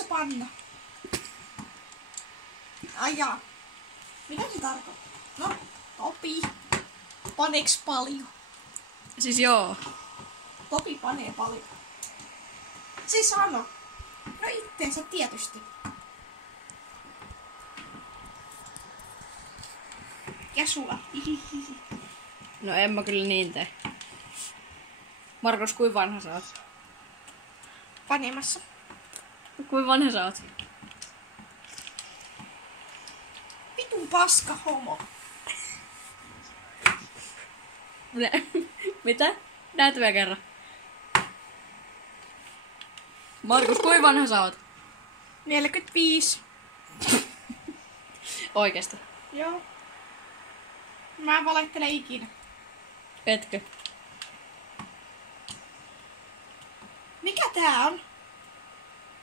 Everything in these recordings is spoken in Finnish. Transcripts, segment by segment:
sä panna? Ai jaa. Mitä se tarkoittaa? No, Topi. Paneeks paljon? Siis joo. Topi panee paljon. Siis sano. No itteensä tietysti. Ja sulla. No en mä kyllä niin tee. Markus, kuin vanha sä oot? Panemassa. Kuin vanha sä oot? Vitun paska homo. Mitä? Näet vielä kerran. Markus, kuin vanha sä oot? 45. Oikeesti. Joo. Mä en valehtele ikinä. Etkö? Mikä tää on?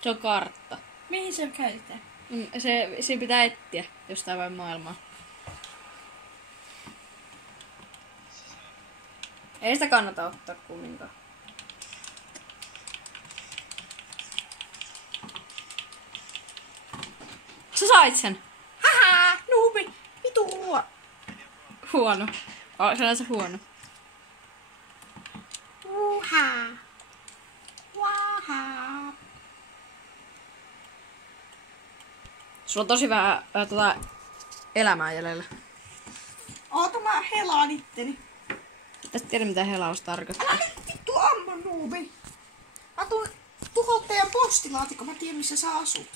Se on kartta. Mihin se käytetään? Siinä pitää etsiä jostain vain maailmaa. Ei sitä kannata ottaa kumminkaan. Sä sait sen. Haha, nuubi. Vitu huo. Huono. Se on se huono. Uhaa. Wahaa. Sulla on tosi vähän elämää jäljellä. Oota, mä helaan itteni. Tästä tiedä mitä helaus tarkoittaa. Älä nyt vittu amma, nuubi. Mä tuun tuhoa teidän postilaatikon. Mä tiedän, missä sä asut.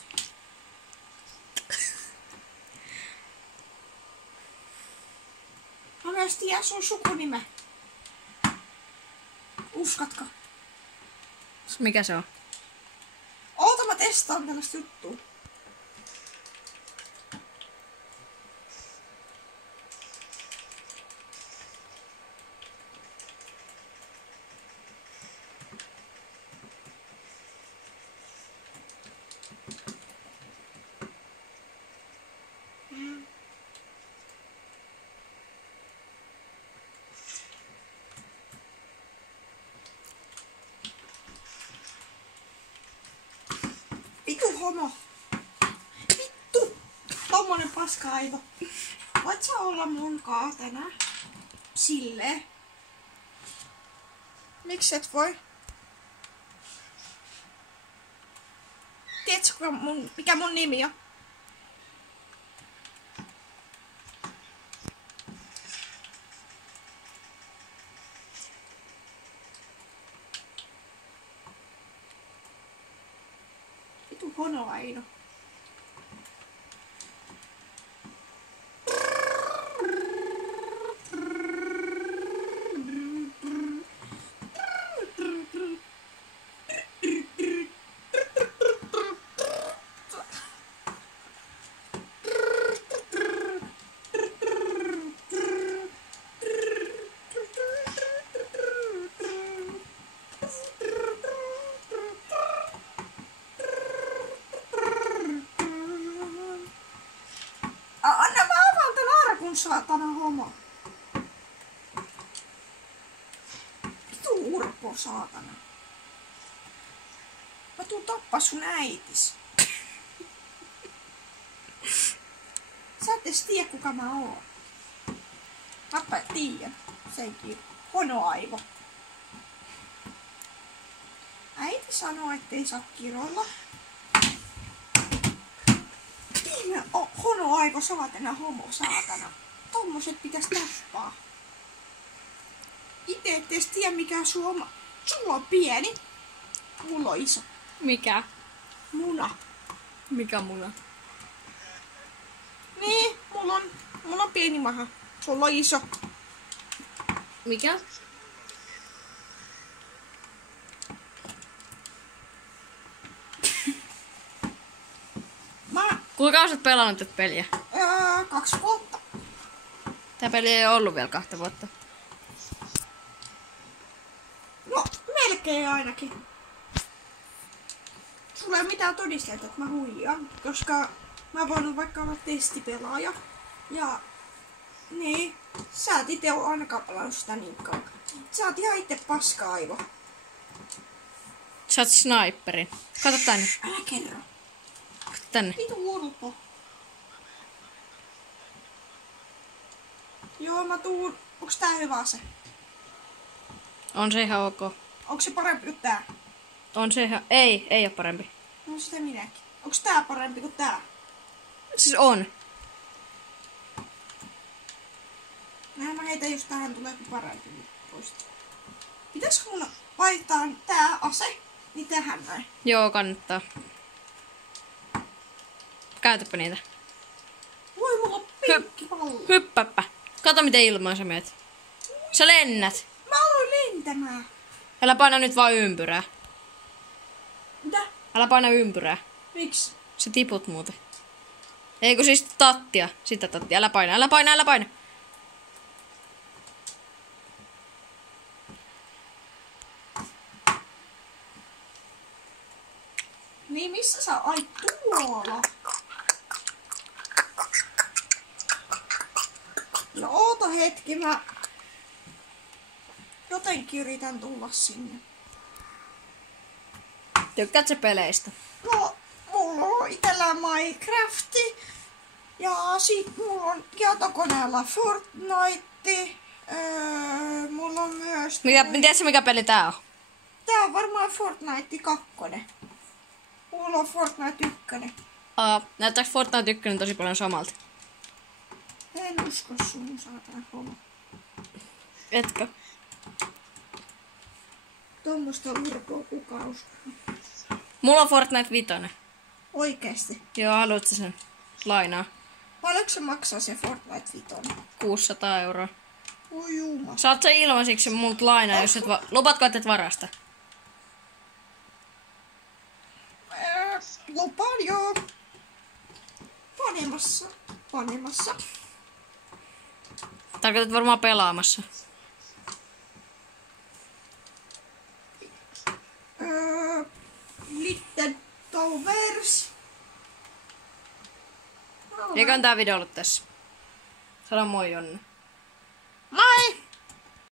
Mä myös tiedän sun sukunimen. Uskatko? Mikä se on? Oota, mä testaan tällaista juttua. Vitu homo. Vittu. Tommonen paska-aivo. Voit sä olla mun kaa tänään? Silleen. Miksi et voi? Tiedätkö mikä mun nimi on? Vitu hono Aino. Anna mä avaan tän arkun, saatana homo. Vitu urpo, saatana. Mä tuun tappaa sun äitis. Sä et edes tiedä kuka mä oon. Mäpä tiedän. Senkin honoaivo. Äiti sanoo, ettei saa kiroilla. Honoaivo saatana, homo saatana. Tommoset pitäis tappaa. Ite et edes tiedä mikä suoma. Sulla on pieni. Mulla on iso. Mikä? Muna. Mikä muna? Niin, mulla on pieni maha. Sulla on iso. Mikä? Kuinka kauan sä oot pelannut tätä peliä? 2 vuotta. Tää peli ei oo ollut vielä 2 vuotta. No, melkein ainakin. Sulla ei ole mitään todisteita, että mä huijaan, koska mä voin vaikka olla testipelaaja. Ja niin, sä et ite oo ainakaan pelannut sitä niin kauan. Sä oot ihan itse paska-aivo. Sä oot sniperi. Kato tänne. Älä kerro. tänne. Vitu urpo. Joo, mä tuun. Onks tää hyvä se? On se ihan ok. Onks se parempi kuin tää? On se ihan... Ei oo parempi. No sitä minäkin. Onks tää parempi kuin tää? Siis on. Nähän mä heitän just tähän tulee parempi pois. Pitäisikö mun vaihtaa tää ase? Niin tähän näin. Joo, kannattaa. Käytäpä niitä. Voi mulla on pinkki pallo. Hyppäpä. Kato miten ilmaan sä meet. Sä lennät. Mä aloin lentämään. Älä paina nyt vaan ympyrää. Mitä? Älä paina ympyrää. Miksi? Sä tiput muuten. Eikö siis tattia? Sitä tattia. Älä paina, älä paina, älä paina. Niin missä sä? Ai tuolla. No oota hetki, mä jotenkin yritän tulla sinne. Tykkäät sä peleistä? No, mulla on itellä Minecrafti. Ja sit mulla on tietokoneella Fortnite. Mulla on myös... Tiedätkö mikä peli tää on? Tää on varmaan Fortnite 2. Mulla on Fortnite 1. Näyttääks Fortnite 1 tosi paljon samalta? En usko sun saatana homma. Etkö? Tuommoista urpoa kuka uskoo. Mulla on Fortnite 5. Oikeesti. Joo, haluatko sen lainaa? Paljonko se maksaa se Fortnite 5? 600 €. Oi juma. Saat sä ilmaisiksi multa lainaa, jos et lupaatko, että et varasta? Lupaan joo. Panemassa. Tarkoitat varmaan pelaamassa. Little Towers. Eiköhän tää video ollut tässä. Sano moi Jonna.